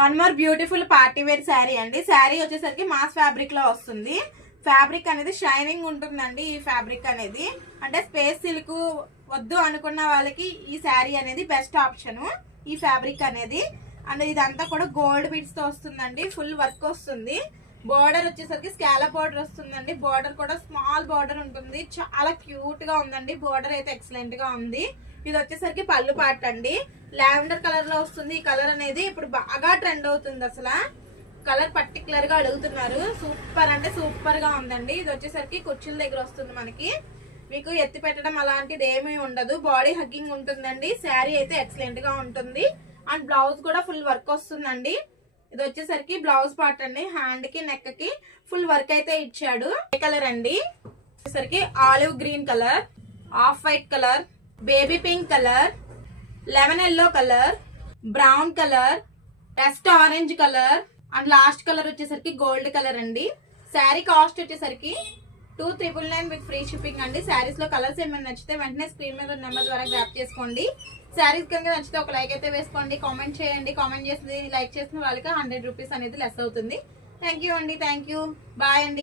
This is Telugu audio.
One more beautiful party wear sari అండి. శారీ వచ్చేసరికి మాస్ ఫ్యాబ్రిక్ లో వస్తుంది. ఫ్యాబ్రిక్ అనేది షైనింగ్ ఉంటుందండి. ఈ ఫ్యాబ్రిక్ అనేది అంటే స్పేస్ సిల్క్ వద్దు అనుకున్న వాళ్ళకి ఈ శారీ అనేది బెస్ట్ ఆప్షన్. ఈ ఫ్యాబ్రిక్ అనేది అండ్ ఇదంతా కూడా గోల్డ్ బీడ్స్ తో వస్తుందండి. ఫుల్ వర్క్ వస్తుంది. బోర్డర్ వచ్చేసరికి స్కాలప్ బోర్డర్ వస్తుందండి. బోర్డర్ కూడా స్మాల్ బోర్డర్ ఉంటుంది. చాలా క్యూట్ గా ఉందండి. బోర్డర్ అయితే ఎక్సలెంట్ గా ఉంది. ఇది వచ్చేసరికి పళ్ళు పాట అండి. లావెండర్ కలర్ లో వస్తుంది. ఈ కలర్ అనేది ఇప్పుడు బాగా ట్రెండ్ అవుతుంది. అసలు కలర్ పర్టికులర్ గా అడుగుతున్నారు. సూపర్ అంటే సూపర్ గా ఉందండి. ఇది వచ్చేసరికి కుర్చీల దగ్గర వస్తుంది. మనకి మీకు ఎత్తి పెట్టడం అలాంటిది ఏమీ ఉండదు. బాడీ హగ్గింగ్ ఉంటుందండి. శారీ అయితే ఎక్సలెంట్ గా ఉంటుంది. అండ్ బ్లౌజ్ కూడా ఫుల్ వర్క్ వస్తుందండి. ఇది వచ్చేసరికి బ్లౌజ్ పార్ట్ అండి. హ్యాండ్ కి నెక్ కి ఫుల్ వర్క్ అయితే ఇచ్చాడు. ఏ కలర్ అండి వచ్చేసరికి olive green colour, off white colour, baby pink colour, lemon yellow colour, brown colour, dust orange colour and last colour వచ్చేసరికి గోల్డ్ కలర్ అండి. శారీ కాస్ట్ వచ్చేసరికి 2999 విత్ ఫ్రీ షిప్పింగ్ అండి. శారీస్ లో కలర్స్ ఏమైనా నచ్చితే వెంటనే స్క్రీన్ మీద నెంబర్ ద్వారా గ్రాప్ చేసుకోండి. శారీస్ కనుక నచ్చితే ఒక లైక్ అయితే వేసుకోండి. కామెంట్ చేయండి. కామెంట్ చేసి లైక్ చేసిన వాళ్ళకి 100 రూపీస్ అనేది లెస్ అవుతుంది. థ్యాంక్ యూ అండి. Thank you. బాయ్ అండి.